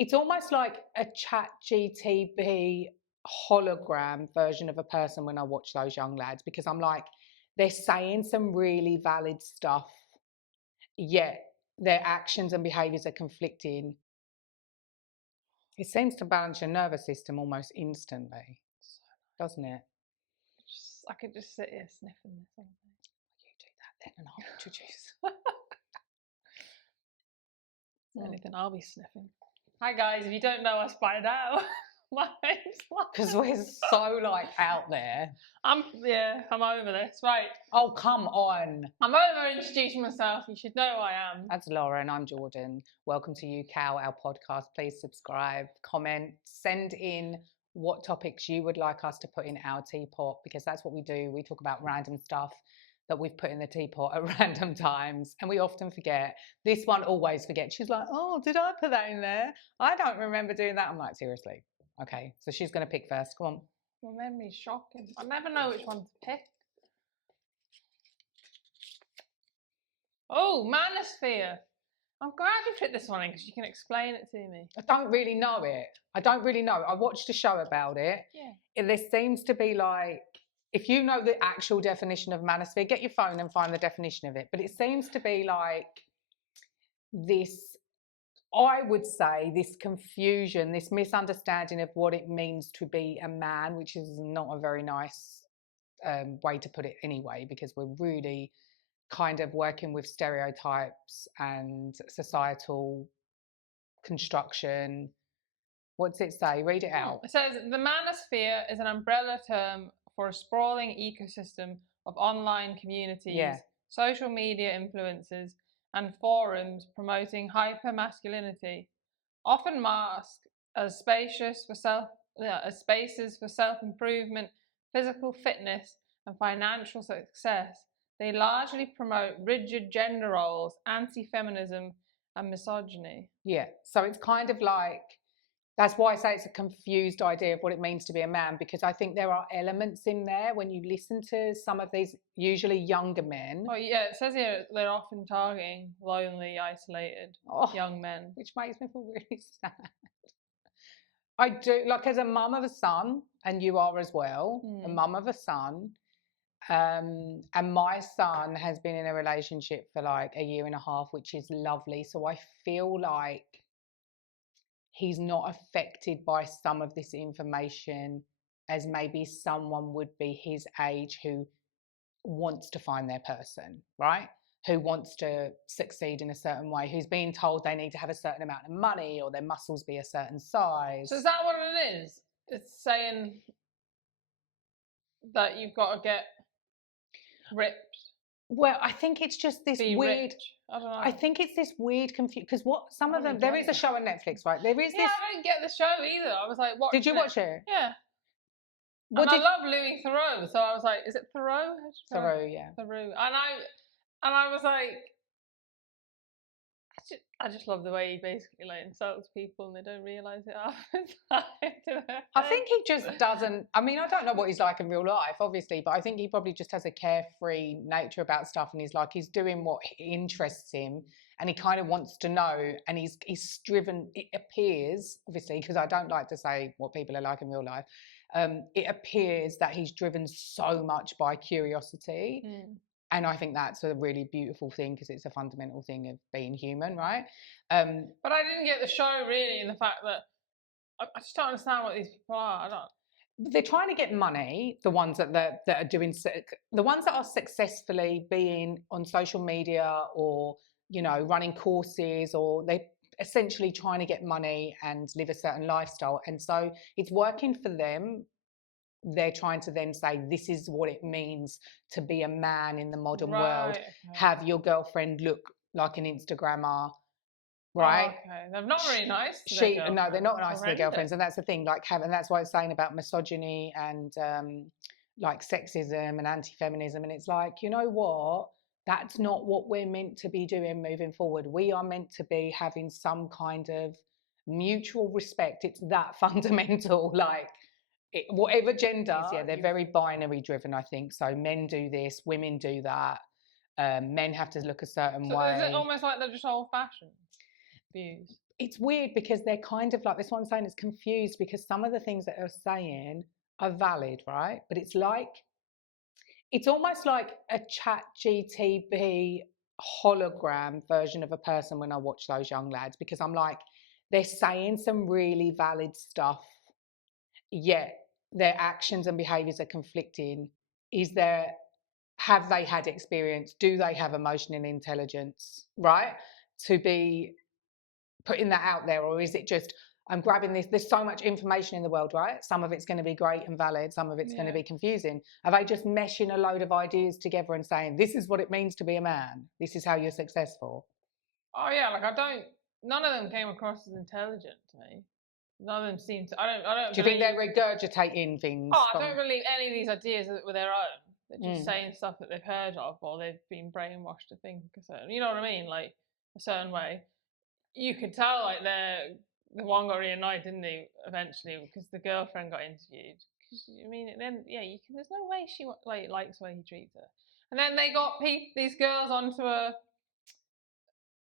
It's almost like a ChatGTP hologram version of a person when I watch those young lads, because I'm like, they're saying some really valid stuff, yet their actions and behaviours are conflicting. It seems to balance your nervous system almost instantly, doesn't it? I could just sit here sniffing this all day. You do that then, and I'll introduce. Anything, I'll be sniffing. Hi guys, if you don't know us by now, my name's Because we're so like out there. I'm over this. Right. Oh, come on. I'm over introducing myself. You should know who I am. That's Laura and I'm Jordan. Welcome to ewecow, our podcast. Please subscribe, comment, send in what topics you would like us to put in our teapot, because that's what we do. We talk about random stuff that we've put in the teapot at random times, and we often forget. This one always forgets. She's like, oh, did I put that in there? I don't remember doing that. I'm like, seriously? Okay, so she's going to pick first. Come on. My memory's shocking. I never know which one to pick. Oh, Manosphere. I'm glad you put this one in because you can explain it to me. I don't really know it. I watched a show about it. Yeah. There seems to be like, if you know the actual definition of manosphere, get your phone and find the definition of it. But it seems to be like this, I would say, this confusion, this misunderstanding of what it means to be a man, which is not a very nice way to put it anyway, because we're really kind of working with stereotypes and societal construction. What does it say? Read it out. It says the manosphere is an umbrella term for a sprawling ecosystem of online communities, social media influences, and forums promoting hyper-masculinity, often masked as spaces for self-improvement, physical fitness, and financial success. They largely promote rigid gender roles, anti-feminism, and misogyny. Yeah, so it's kind of like, that's why I say it's a confused idea of what it means to be a man, because I think there are elements in there when you listen to some of these usually younger men. Oh yeah, it says here they're often targeting lonely, isolated young men. Which makes me feel really sad. I do, like, as a mum of a son, and you are as well, a mum of a son, and my son has been in a relationship for like a year and a half, which is lovely. So I feel like he's not affected by some of this information as maybe someone would be his age who wants to find their person, right? Who wants to succeed in a certain way, who's being told they need to have a certain amount of money or their muscles be a certain size. So is that what it is? It's saying that you've got to get ripped. Well, I think it's just this weird. Rich. I don't know. I think it's this weird confusion, because what some of them, there is a show on Netflix, right? There is this. I don't get the show either. I was like, what? Did you watch it? Yeah. I love Louis Theroux, so I was like, is it Theroux? Theroux, yeah. Theroux, and I was like, I just love the way he basically like insults people and they don't realise it half. I think he just doesn't. I mean, I don't know what he's like in real life, obviously, but I think he probably just has a carefree nature about stuff, and he's doing what interests him, and he kind of wants to know, and he's driven. It appears, obviously, because I don't like to say what people are like in real life. It appears that he's driven so much by curiosity. And I think that's a really beautiful thing, because it's a fundamental thing of being human, right? But I didn't get the show really in the fact that I just don't understand what these people are. I don't. They're trying to get money. The ones that are doing, the ones that are successfully being on social media or running courses, or they essentially trying to get money and live a certain lifestyle, and so it's working for them. They're trying to then say, this is what it means to be a man in the modern world. Okay. Have your girlfriend look like an Instagrammer, right? Okay, they're not very nice. No, they're not nice to their girlfriends, and that's the thing. And that's why it's saying about misogyny and like sexism and anti-feminism. And it's like, you know what? That's not what we're meant to be doing moving forward. We are meant to be having some kind of mutual respect. It's that fundamental, like. Whatever gender, they're very binary driven, I think. So men do this, women do that. Men have to look a certain way. Is it almost like they're just old-fashioned views? it's weird because they're kind of like, this one saying, it's confused because some of the things that they're saying are valid, right? But it's almost like a chat GTP hologram version of a person when I watch those young lads, because I'm like, they're saying some really valid stuff, yet their actions and behaviours are conflicting. Have they had experience? Do they have emotional intelligence, right? To be putting that out there, or is it just, I'm grabbing this, there's so much information in the world, right? Some of it's going to be great and valid, some of it's going to be confusing. Are they just meshing a load of ideas together and saying, this is what it means to be a man, this is how you're successful? Oh yeah, like none of them came across as intelligent to me. None of them seem to, I don't Do you think they're regurgitating things? I don't believe any of these ideas were their own. They're just saying stuff that they've heard of, or they've been brainwashed to think a certain, you know what I mean? Like, a certain way. You could tell, like, the one got really annoyed, didn't he, eventually, because the girlfriend got interviewed. I mean, then, yeah, there's no way she, like, likes the way he treats her. And then they got these girls onto a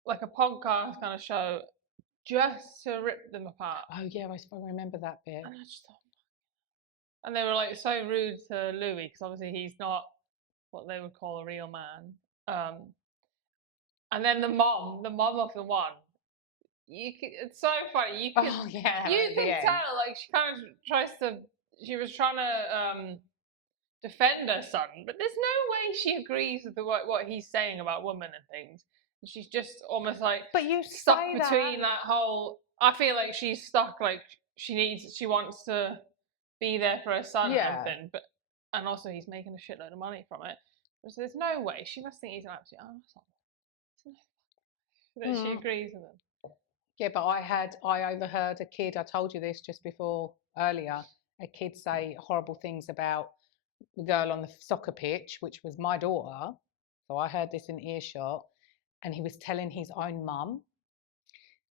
podcast kind of show just to rip them apart. Oh, yeah, I remember that bit. And I just thought, and they were like so rude to Louis, because obviously he's not what they would call a real man. And then the mom of the one, it's so funny. You can tell, like, she kind of she was trying to defend her son, but there's no way she agrees with what he's saying about women and things. And she's just almost like stuck between that whole. I feel like she's stuck, like she wants to be there for her son and everything, and also he's making a shitload of money from it. So there's no way, she must think he's an absolute asshole. That she agrees with him. Yeah, but I overheard a kid, I told you this just before earlier, a kid say horrible things about the girl on the soccer pitch, which was my daughter. So I heard this in earshot, and he was telling his own mum.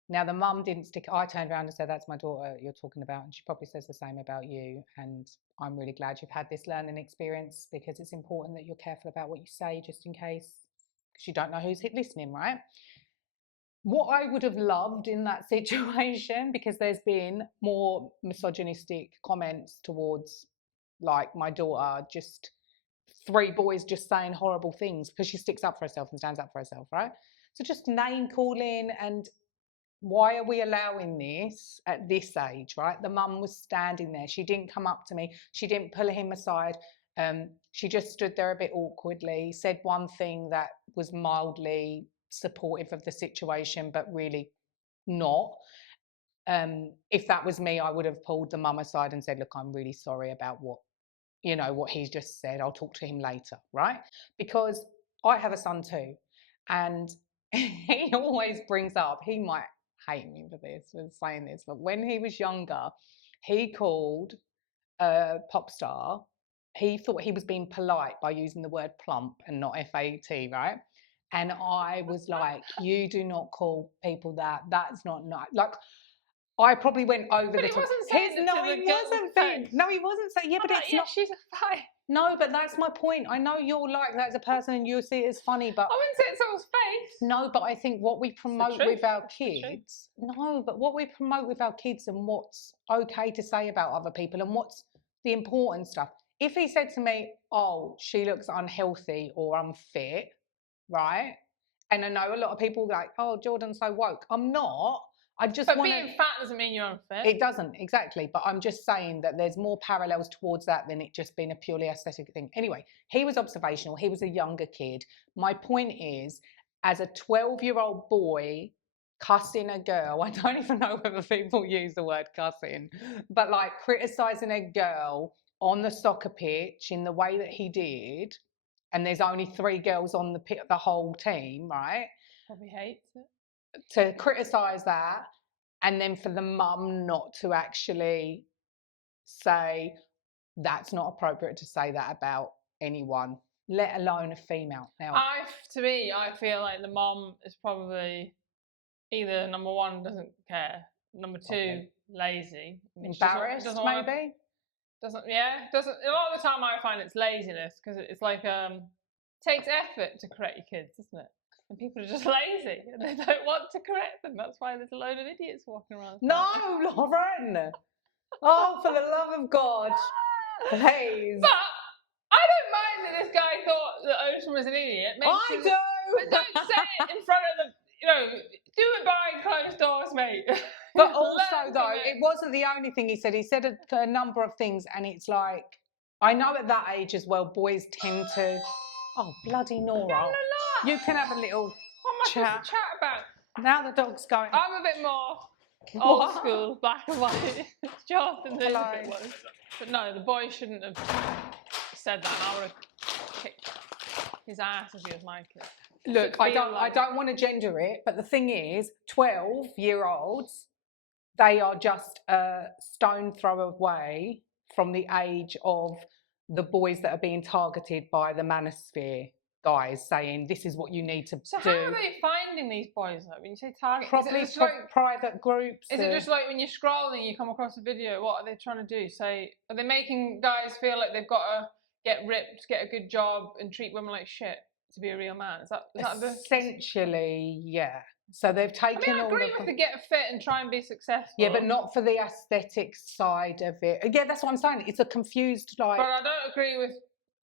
Now, the mum didn't stick. I turned around and said, that's my daughter you're talking about. And she probably says the same about you. And I'm really glad you've had this learning experience, because it's important that you're careful about what you say, just in case, because you don't know who's listening, right? What I would have loved in that situation, because there's been more misogynistic comments towards, like, my daughter, just 3 boys just saying horrible things because she sticks up for herself and stands up for herself, right? So just name calling, and why are we allowing this at this age, right? The mum was standing there. She didn't come up to me. She didn't pull him aside. She just stood there a bit awkwardly, said one thing that was mildly supportive of the situation, but really not. If that was me, I would have pulled the mum aside and said, look, I'm really sorry about what he's just said. I'll talk to him later, right? Because I have a son too, and he always brings up, he might hate me for this, for saying this, but when he was younger, he called a pop star, he thought he was being polite by using the word plump and not FAT, right? And I was like, you do not call people that. That's not nice. Like, I probably went over the top. But he wasn't saying it to the girl's face. No, he wasn't saying. Yeah, but it's not. She's a fight. No, but that's my point. I know you're like that as a person, and you see it as funny, but I wouldn't say it to someone's face. No, but I think what we promote with our kids. No, but what we promote with our kids, and what's okay to say about other people, and what's the important stuff. If he said to me, "Oh, she looks unhealthy or unfit," right? And I know a lot of people like, "Oh, Jordan's so woke." I'm not. But being fat doesn't mean you're unfit. It doesn't, exactly. But I'm just saying that there's more parallels towards that than it just being a purely aesthetic thing. Anyway, he was observational. He was a younger kid. My point is, as a 12-year-old boy cussing a girl, I don't even know whether people use the word cussing, but like criticising a girl on the soccer pitch in the way that he did, and there's only 3 girls on the whole team, right? Probably hates it. To criticise that, and then for the mum not to actually say that's not appropriate to say that about anyone, let alone a female. Now, to me, I feel like the mum is probably either number 1, doesn't care, number 2, lazy, embarrassed, maybe. Doesn't. A lot of the time I find it's laziness, because it's like takes effort to create your kids, doesn't it? and people are just lazy and they don't want to correct them. That's why there's a load of idiots walking around. No, Lauren. Oh, for the love of God, please. But I don't mind that this guy thought that Ocean was an idiot. I do. But don't say it in front of the, do it behind closed doors, mate. But also, though, it wasn't the only thing he said. He said a number of things, and it's like, I know at that age as well, boys tend to. Oh, bloody Nora! You can have a little what am I supposed to chat about? Now the dog's going. I'm a bit more old school, black and white. Jonathan is a bit worse. But no, the boy shouldn't have said that. And I would have kicked his ass if he was my kid. Look, I don't want to gender it, but the thing is, 12-year-olds, they are just a stone throw away from the age of the boys that are being targeted by the Manosphere guys saying this is what you need to do. So how are they finding these boys though? When you say target, probably private groups. Is it just like when you're scrolling, you come across a video? What are they trying to do? Say, are they making guys feel like they've got to get ripped, get a good job, and treat women like shit to be a real man? Is that essentially, yeah. So they've taken. I agree with the get fit and try and be successful. Yeah, but not for the aesthetics side of it. Yeah, that's what I'm saying. It's a confused like. But I don't agree with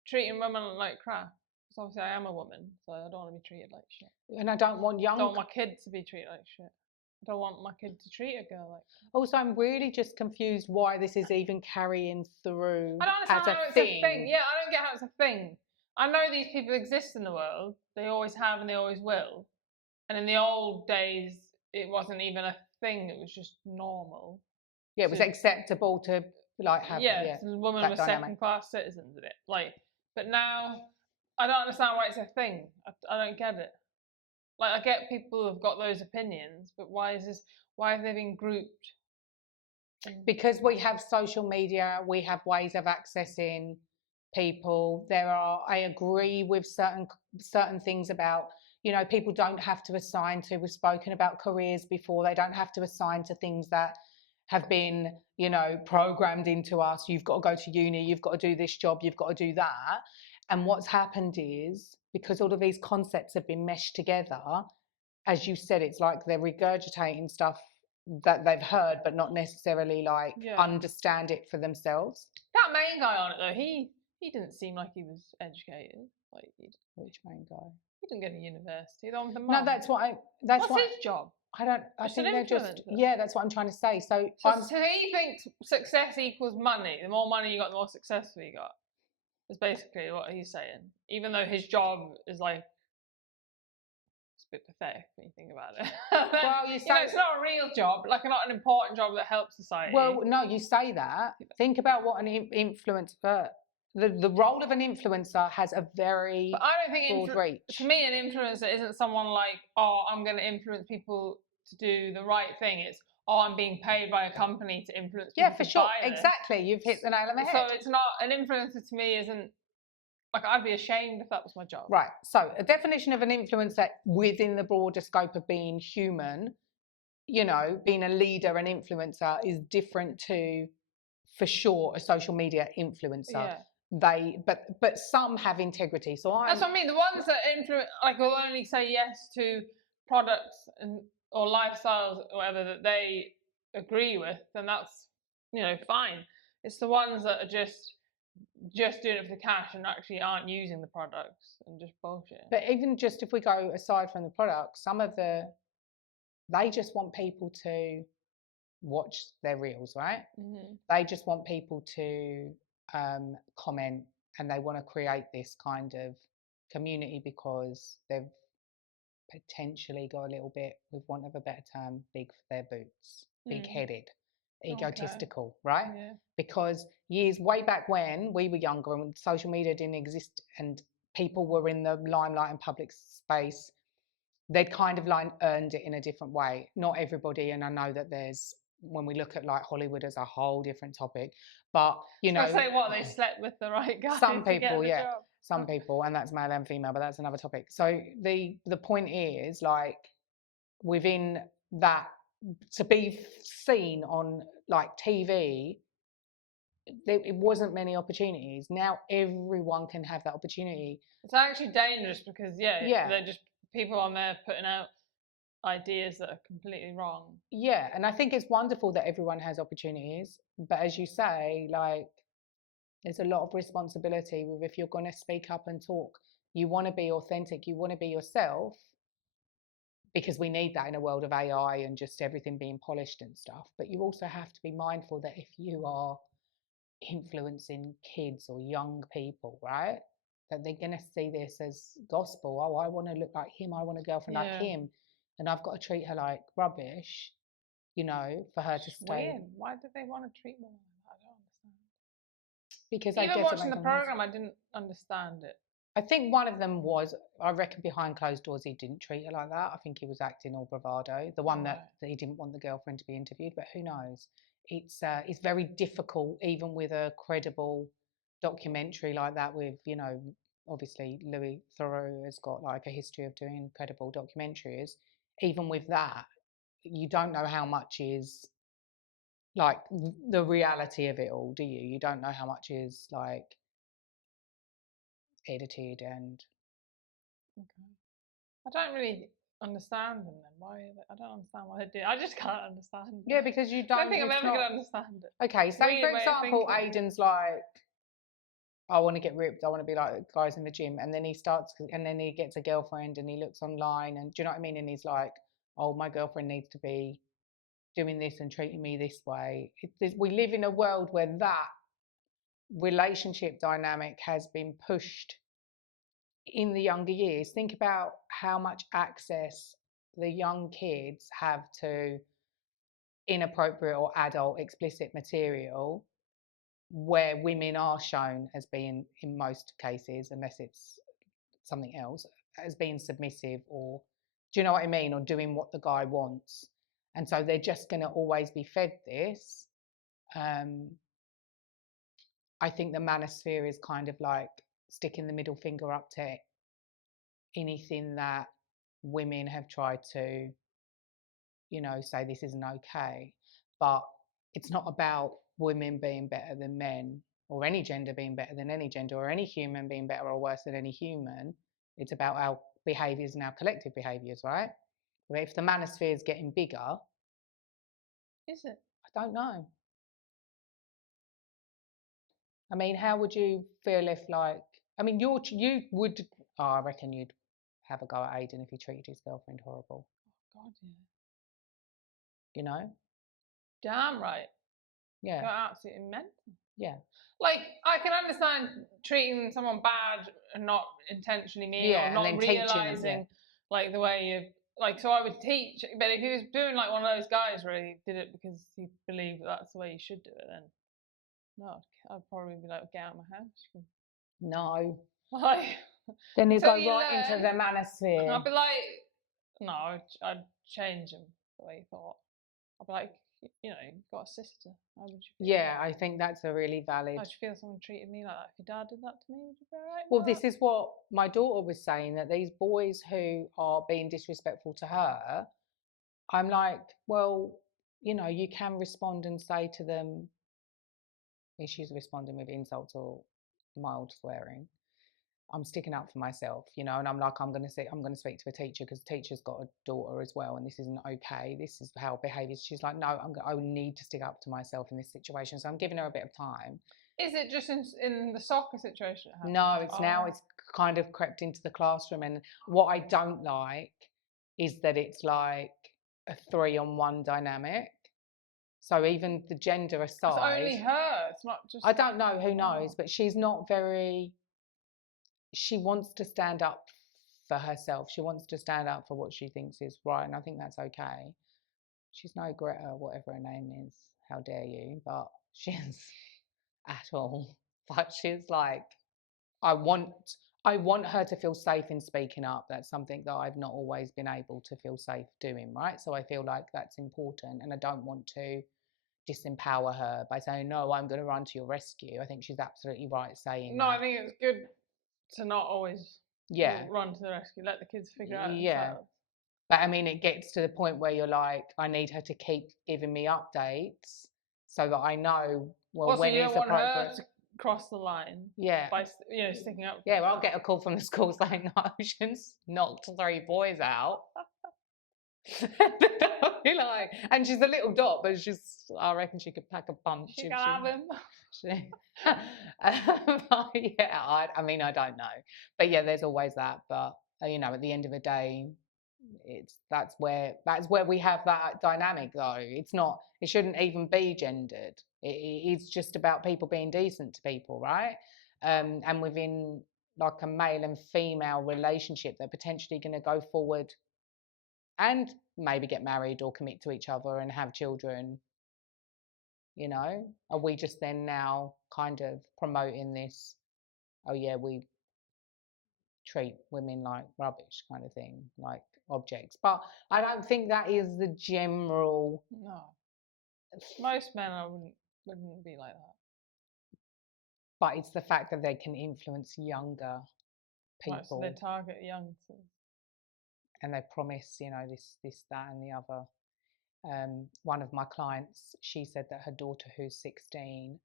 treating women like crap. Because obviously I am a woman, so I don't want to be treated like shit. And I don't want I don't want my kid to be treated like shit. I don't want my kid to treat a girl like that. Also, I'm really just confused why this is even carrying through I don't understand as how a it's thing. a thing. Yeah, I don't get how it's a thing. I know these people exist in the world. They always have and they always will. And in the old days, it wasn't even a thing. It was just normal. Yeah, it was acceptable to like have. Yeah, the women were second-class citizens of it. Like, but now I don't understand why it's a thing. I don't get it. Like, I get people who've got those opinions, but why have they been grouped? Because we have social media, we have ways of accessing people. I agree with certain things about, people don't have to assign to, we've spoken about careers before, they don't have to assign to things that have been, programmed into us. You've got to go to uni, you've got to do this job, you've got to do that. And what's happened is, because all of these concepts have been meshed together, as you said, it's like they're regurgitating stuff that they've heard, but not necessarily understand it for themselves. That main guy on it though, he didn't seem like he was educated. Like, which main guy? He didn't go to university. The one with the mum. No, that's what What's his job? I think they're just. Yeah, that's what I'm trying to say. So he thinks success equals money. The more money you got, the more successful you got. Is basically what he's saying. Even though his job is like, it's a bit pathetic when you think about it. Well, you say it's not a real job, like not an important job that helps society. Well, no, you say that. Think about what an influencer. The role of an influencer has a very but I don't think broad reach. To me, an influencer isn't someone like, oh, I'm going to influence people to do the right thing. It's, oh, I'm being paid by a company to influence people. Yeah, for sure. Exactly. You've hit the nail on the head. So it's not, an influencer to me isn't, like, I'd be ashamed if that was my job. Right. So a definition of an influencer within the broader scope of being human, being a leader, an influencer is different to, for sure, a social media influencer. Yeah. But some have integrity. So that's what I mean. The ones that influence, like, will only say yes to products or lifestyles or whatever that they agree with, then that's, fine. It's the ones that are just doing it for the cash and actually aren't using the products and just bullshit. But even just if we go aside from the products, they just want people to watch their reels, right? Mm-hmm. They just want people to comment, and they want to create this kind of community because they've potentially got a little bit, with want of a better term, big for their boots, big-headed, egotistical, right? Yeah. Because way back when we were younger and social media didn't exist and people were in the limelight and public space, they'd kind of earned it in a different way. Not everybody, and I know that there's, when we look at like Hollywood as a whole different topic, but I say what, they slept with the right guy. Some people, yeah. Job. Some people, and that's male and female, but that's another topic. So the point is, like, within that, to be seen on like TV, it wasn't many opportunities. Now everyone can have that opportunity. It's actually dangerous because they're just people on there putting out ideas that are completely wrong. Yeah, and I think it's wonderful that everyone has opportunities, but as you say, like, there's a lot of responsibility with if you're going to speak up and talk. You want to be authentic, you want to be yourself, because we need that in a world of AI and just everything being polished and stuff. But you also have to be mindful that if you are influencing kids or young people, right, that they're going to see this as gospel. Oh, I want to look like him, I want a girlfriend like him, and I've got to treat her like rubbish, you know, for her to stay. Weird. Why did they want to treat women like that? I don't understand. Because even watching the program, I didn't understand it. I think one of them was, I reckon behind closed doors he didn't treat her like that. I think he was acting all bravado. The one that he didn't want the girlfriend to be interviewed, but who knows? It's very difficult, even with a credible documentary like that with, you know, obviously Louis Theroux has got like a history of doing credible documentaries. Even with that, you don't know how much is like the reality of it all, do you? You don't know how much is like edited and... Okay. I don't really understand them then. Why? I don't understand why they do. I just can't understand them. Yeah, because you don't... I don't think I'm ever going to understand it. Okay, say for example, Aiden's like, I want to get ripped, I want to be like guys in the gym, and then he starts, and then he gets a girlfriend and he looks online and, do you know what I mean? And he's like, oh, my girlfriend needs to be doing this and treating me this way. We live in a world where that relationship dynamic has been pushed in the younger years. Think about how much access the young kids have to inappropriate or adult explicit material, where women are shown as being, in most cases, unless it's something else, as being submissive, or, do you know what I mean, or doing what the guy wants. And so they're just going to always be fed this. I think the manosphere is kind of like sticking the middle finger up to anything that women have tried to, you know, say this isn't okay. But it's not about women being better than men, or any gender being better than any gender, or any human being better or worse than any human. It's about our behaviours and our collective behaviours, right? But if the manosphere is getting bigger... Is it? I don't know. I mean, how would you feel if, like, I mean, you would, oh, I reckon you'd have a go at Aiden if he treated his girlfriend horrible. Oh, God, yeah. You know? Damn right. Yeah. Go absolutely mental. Yeah. Like, I can understand treating someone bad and not intentionally mean, or not realising, like, the way you, like, so I would teach, but if he was doing, like, one of those guys where he did it because he believed that's the way you should do it, then no, I'd probably be like, get out of my house. No. Like, then you go right into the manosphere. I'd be like, no, I'd change him the way he thought. I'd be like, you know, you've got a sister. How would you feel? Yeah, I think that's a really valid... How would you feel if someone treated me like that? If your dad did that to me, would you be alright? Well, this is what my daughter was saying, that these boys who are being disrespectful to her, I'm like, well, you know, you can respond and say to them, if she's responding with insults or mild swearing, I'm sticking up for myself, you know, and I'm like, I'm going to speak to a teacher, because the teacher's got a daughter as well, and this isn't okay. This is how behaviours. She's like, no, I need to stick up to myself in this situation. So I'm giving her a bit of time. Is it just in the soccer situation? No, it's now it's kind of crept into the classroom, and what I don't like is that it's like a 3-on-1 dynamic. So even the gender aside, it's only her. It's not just... I don't know, who knows, but she's not very... She wants to stand up for herself. She wants to stand up for what she thinks is right, and I think that's okay. She's no Greta, whatever her name is. How dare you? But she's at all. But she's like, I want her to feel safe in speaking up. That's something that I've not always been able to feel safe doing, right? So I feel like that's important, and I don't want to disempower her by saying, no, I'm going to run to your rescue. I think she's absolutely right saying no, that. I think it's good to not always run to the rescue. Let the kids figure it out themselves. But I mean, it gets to the point where you're like, I need her to keep giving me updates so that I know, well, when it's appropriate. cross the line. Yeah. By sticking up. Yeah, well, I'll get a call from the school saying Ocean's knocked 3 boys out. I'll be like, and she's a little dot, but I reckon she could pack a punch. She can have him. Yeah, I mean, I don't know, but yeah, there's always that. But at the end of the day, that's where we have that dynamic. Though it shouldn't even be gendered. It's just about people being decent to people, right? And within like a male and female relationship, they're potentially going to go forward and maybe get married or commit to each other and have children. Are we just then now kind of promoting this, oh yeah, we treat women like rubbish kind of thing, like objects? But I don't think that is the general. No, most men wouldn't be like that. But it's the fact that they can influence younger people. Right, so they target youngsters. And they promise, this, that, and the other. One of my clients, she said that her daughter, who's 16,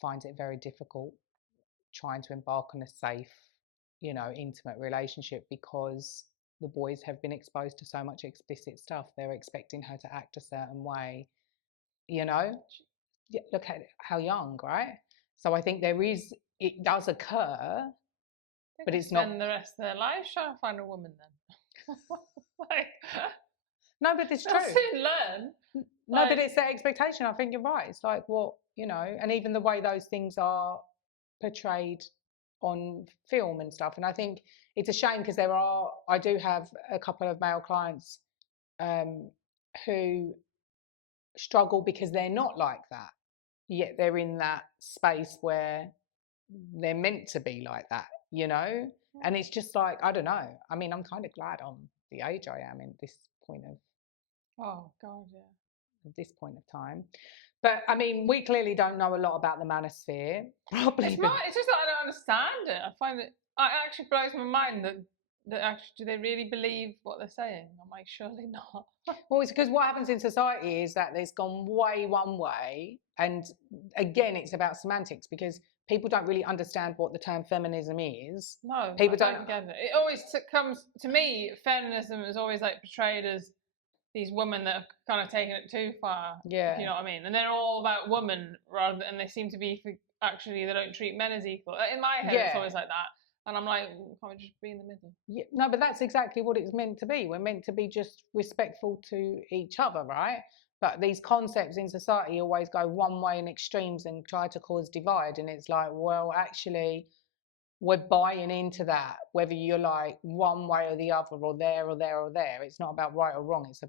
finds it very difficult trying to embark on a safe, intimate relationship because the boys have been exposed to so much explicit stuff. They're expecting her to act a certain way, Look at how young, right? So I think it does occur, but it's not. Spend the rest of their lives trying to find a woman then. No, but it's true. They'll soon learn. No, but it's that expectation. I think you're right. It's like and even the way those things are portrayed on film and stuff. And I think it's a shame because I do have a couple of male clients who struggle because they're not like that. Yet they're in that space where they're meant to be like that, And it's just like, I don't know. I mean, I'm kind of glad I'm the age I am in this point of. Oh God, yeah. At this point of time, but I mean, we clearly don't know a lot about the manosphere. Probably. It's just that I don't understand it. I find it actually blows my mind that actually do they really believe what they're saying? I'm like, surely not. Well, it's because what happens in society is that it's gone way one way, and again, it's about semantics because people don't really understand what the term feminism is. No, people don't get it. It always comes to me. Feminism is always like portrayed as these women that have kind of taken it too far. Yeah. You know what I mean? And they're all about women and they seem to be actually they don't treat men as equal. In my head, it's always like that. And I'm like, can't we just be in the middle? Yeah, no, but that's exactly what it's meant to be. We're meant to be just respectful to each other, right? But these concepts in society always go one way in extremes and try to cause divide. And it's like, well, actually, we're buying into that, whether you're like one way or the other or there or there or there. It's not about right or wrong. It's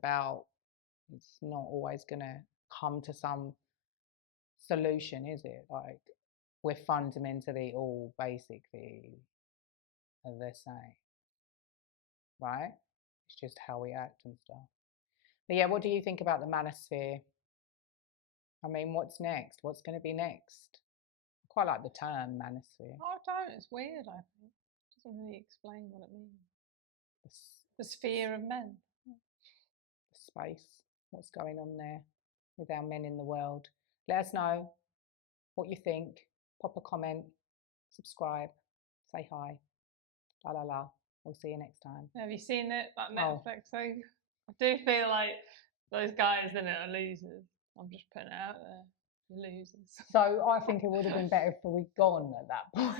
not always going to come to some solution, is it? Like, we're fundamentally all basically the same, right? It's just how we act and stuff. But yeah, what do you think about the manosphere? I mean, what's next? What's going to be next? I quite like the term manosphere. Oh, I don't. It's weird, I think. It doesn't really explain what it means. The sphere of men. The space. What's going on there with our men in the world? Let us know what you think. Pop a comment. Subscribe. Say hi. La la la. We'll see you next time. Have you seen it? That Netflix thing? I do feel like those guys in it are losers. I'm just putting it out there. Losers. So I think it would have been better if we'd gone at that point.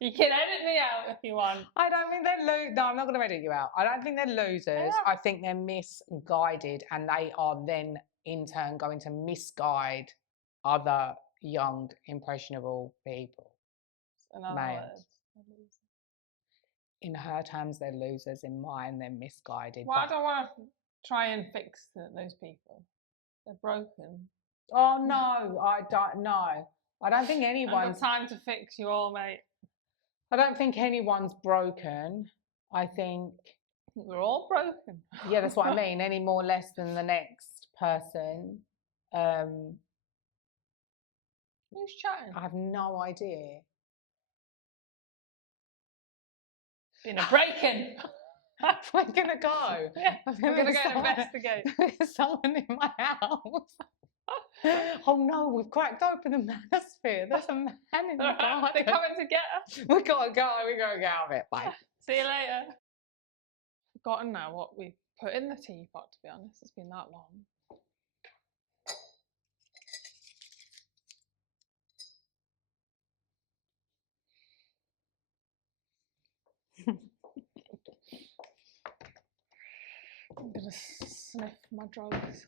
You can edit me out if you want. I don't think they're No, I'm not going to edit you out. I don't think they're losers. Yeah. I think they're misguided, and they are then in turn going to misguide other young, impressionable people. In other words. In her terms, they're losers. In mine, they're misguided. Well, I don't want to try and fix those people. They're broken. Oh no, I don't know. I don't think anyone's. I've got time to fix you all, mate. I don't think anyone's broken. I think we're all broken. Yeah, that's what I mean. Any more less than the next person. Who's chatting? I have no idea. Been a break-in. We're gonna go. Yeah, we're gonna go investigate. There's someone in my house. Oh no, we've cracked open the manosphere. There's a man in the garden. They're coming to get us. We gotta go. We gotta get out of it. Bye. See you later. Forgotten now what we put in the teapot. To be honest, it's been that long. I'm gonna sniff my drugs.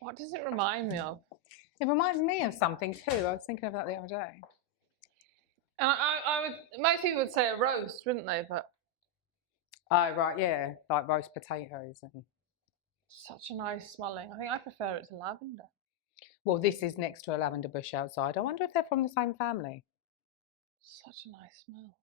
What does it remind me of? It reminds me of something too. I was thinking of that the other day. And I would. Most people would say a roast, wouldn't they? But Oh right, yeah, like roast potatoes and. such a nice smelling. I think I prefer it to lavender. Well, this is next to a lavender bush outside. I wonder if they're from the same family. Such a nice smell.